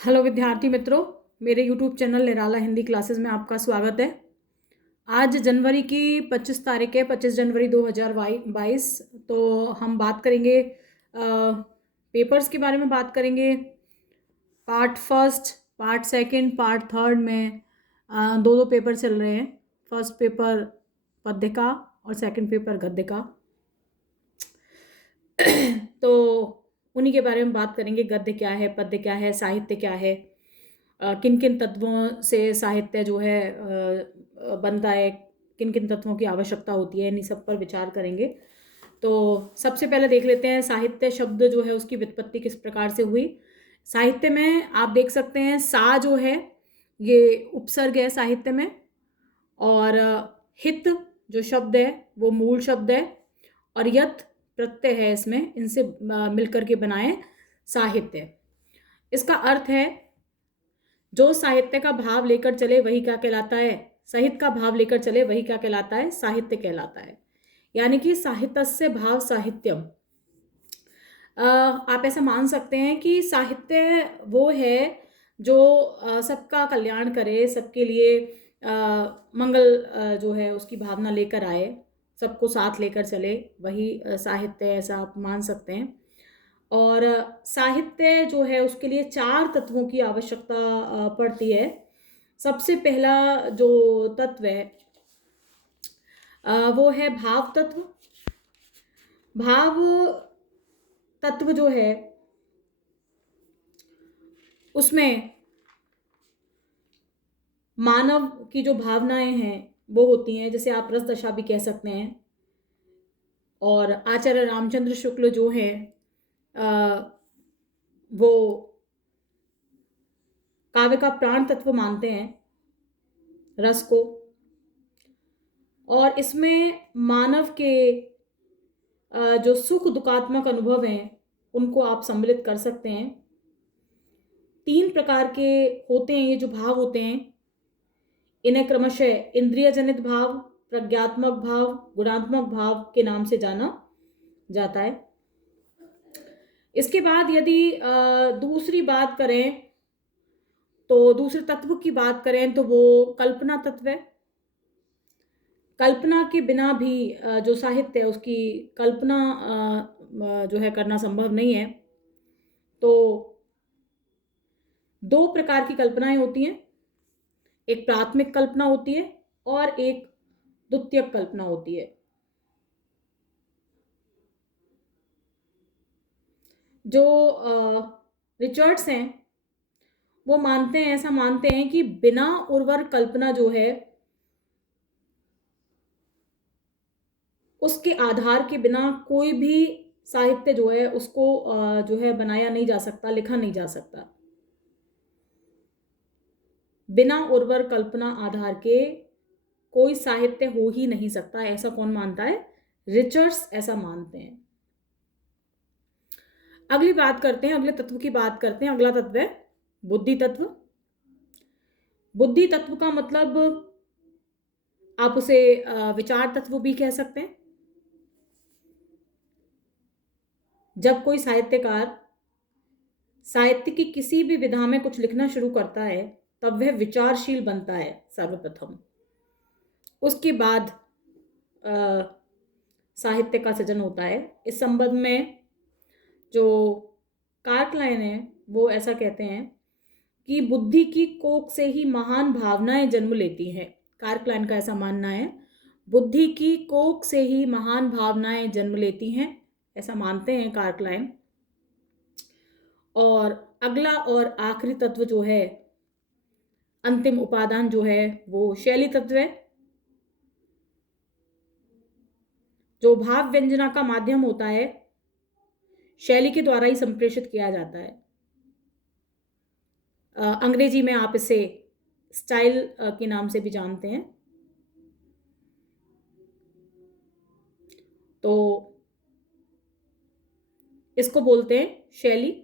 Hello विद्यार्थी मित्रों, मेरे यूट्यूब चैनल निराला हिंदी क्लासेस में आपका स्वागत है। आज जनवरी की 25 तारीख है, 25 जनवरी 2022। तो हम बात करेंगे पेपर्स के बारे में बात करेंगे। Part first, part second, part third में दो दो पेपर चल रहे हैं। फर्स्ट पेपर पद्य का और सेकंड पेपर गद्य का। तो उन्हीं के बारे में बात करेंगे। गद्य क्या है, पद्य क्या है, साहित्य क्या है, किन किन तत्वों से साहित्य जो है बनता है, किन किन तत्वों की आवश्यकता होती है, इन सब पर विचार करेंगे। तो सबसे पहले देख लेते हैं साहित्य शब्द जो है उसकी व्युत्पत्ति किस प्रकार से हुई। साहित्य में आप देख सकते हैं सा जो है ये उपसर्ग है साहित्य में, और हित जो शब्द है वो मूल शब्द है, और यत प्रत्यय है इसमें। इनसे मिलकर के बनाए साहित्य। इसका अर्थ है जो साहित्य का भाव लेकर चले वही क्या कहलाता है, साहित्य का भाव लेकर चले वही क्या कहलाता है, साहित्य कहलाता है। यानी कि साहित्यस्य भाव साहित्यम। आप ऐसा मान सकते हैं कि साहित्य वो है जो सबका कल्याण करे, सबके लिए मंगल जो है उसकी भावना लेकर आए, सबको साथ लेकर चले, वही साहित्य, ऐसा आप मान सकते हैं। और साहित्य जो है उसके लिए चार तत्वों की आवश्यकता पड़ती है। सबसे पहला जो तत्व है वो है भाव तत्व। भाव तत्व जो है उसमें मानव की जो भावनाएं हैं वो होती हैं, जैसे आप रस दशा भी कह सकते हैं। और आचार्य रामचंद्र शुक्ल जो हैं वो काव्य का प्राण तत्व मानते हैं रस को, और इसमें मानव के जो सुख दुखात्मक अनुभव हैं उनको आप सम्मिलित कर सकते हैं। तीन प्रकार के होते हैं ये जो भाव होते हैं। इन्हें क्रमशः इंद्रिय जनित भाव, प्रज्ञात्मक भाव, गुणात्मक भाव के नाम से जाना जाता है। इसके बाद यदि दूसरी बात करें तो दूसरे तत्व की बात करें तो वो कल्पना तत्व है। कल्पना के बिना भी जो साहित्य है उसकी कल्पना जो है करना संभव नहीं है। तो दो प्रकार की कल्पनाएं होती हैं, एक प्राथमिक कल्पना होती है और एक द्वितीयक कल्पना होती है। जो रिचर्ड्स हैं वो मानते हैं, ऐसा मानते हैं कि बिना उर्वर कल्पना जो है उसके आधार के बिना कोई भी साहित्य जो है उसको जो है बनाया नहीं जा सकता, लिखा नहीं जा सकता। बिना उर्वर कल्पना आधार के कोई साहित्य हो ही नहीं सकता, ऐसा कौन मानता है? रिचर्ड्स ऐसा मानते हैं। अगली बात करते हैं, अगले तत्व की बात करते हैं। अगला तत्व है बुद्धि तत्व। बुद्धि तत्व का मतलब आप उसे विचार तत्व भी कह सकते हैं। जब कोई साहित्यकार साहित्य की किसी भी विधा में कुछ लिखना शुरू करता है तब वह विचारशील बनता है सर्वप्रथम। उसके बाद साहित्य का सृजन होता है। इस संबंध में जो कार्कलाइन है वो ऐसा कहते हैं कि बुद्धि की कोख से ही महान भावनाएं जन्म लेती हैं। कार्कलाइन का ऐसा मानना है, बुद्धि की कोख से ही महान भावनाएं जन्म लेती हैं, ऐसा मानते हैं कार्कलाइन। और अगला और आखिरी तत्व जो है, अंतिम उपादान जो है वो शैली तत्व है। जो भाव व्यंजना का माध्यम होता है शैली के द्वारा ही संप्रेषित किया जाता है। अंग्रेजी में आप इसे स्टाइल के नाम से भी जानते हैं। तो इसको बोलते हैं शैली।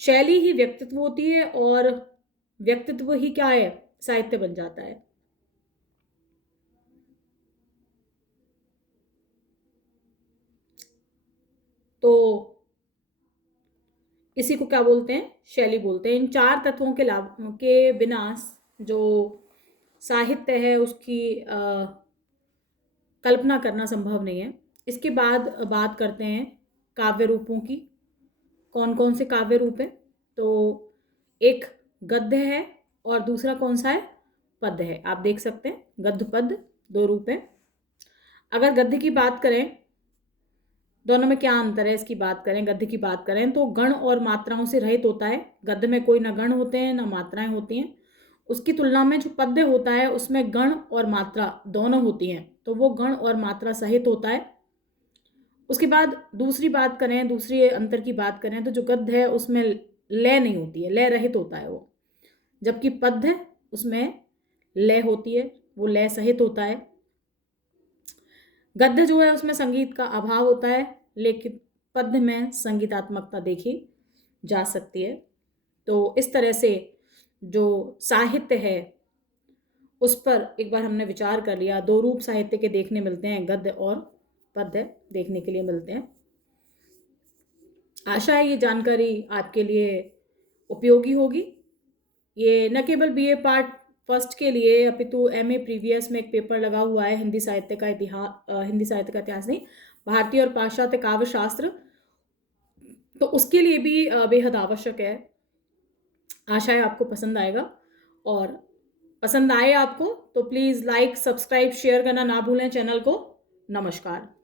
शैली ही व्यक्तित्व होती है और व्यक्तित्व ही क्या है, साहित्य बन जाता है। तो इसी को क्या बोलते हैं, शैली बोलते हैं। इन 4 तत्वों के बिना जो साहित्य है उसकी कल्पना करना संभव नहीं है। इसके बाद बात करते हैं काव्य रूपों की। कौन कौन से काव्य रूप है? तो एक गद्य है और दूसरा कौन सा है? पद्य है। आप देख सकते हैं गद्य पद्य 2 रूप है। अगर गद्य की बात करें, दोनों में क्या अंतर है इसकी बात करें, गद्य की बात करें तो गण और मात्राओं से रहित होता है। गद्य में कोई ना गण होते हैं ना मात्राएं होती हैं। उसकी तुलना में जो पद्य होता है उसमें गण और मात्रा दोनों होती हैं, तो वो गण और मात्रा सहित होता है। उसके बाद दूसरी बात करें, दूसरी अंतर की बात करें तो जो गद्य है उसमें लय नहीं होती है, लय रहित होता है वो। जबकि पद्य उसमें लय होती है, वो लय सहित होता है। गद्य जो है उसमें संगीत का अभाव होता है, लेकिन पद्य में संगीतात्मकता देखी जा सकती है। तो इस तरह से जो साहित्य है उस पर एक बार हमने विचार कर लिया। 2 रूप साहित्य के देखने मिलते हैं, गद्य और पद्य देखने के लिए मिलते हैं। आशा है ये जानकारी आपके लिए उपयोगी होगी। ये न केवल बीए पार्ट फर्स्ट के लिए अपितु एमए प्रीवियस में एक पेपर लगा हुआ है हिंदी साहित्य का इतिहास नहीं, भारतीय और पाश्चात्य काव्य शास्त्र, तो उसके लिए भी बेहद आवश्यक है। आशा है आपको पसंद आएगा, और पसंद आए आपको तो प्लीज़ लाइक, सब्सक्राइब, शेयर करना ना भूलें चैनल को। नमस्कार।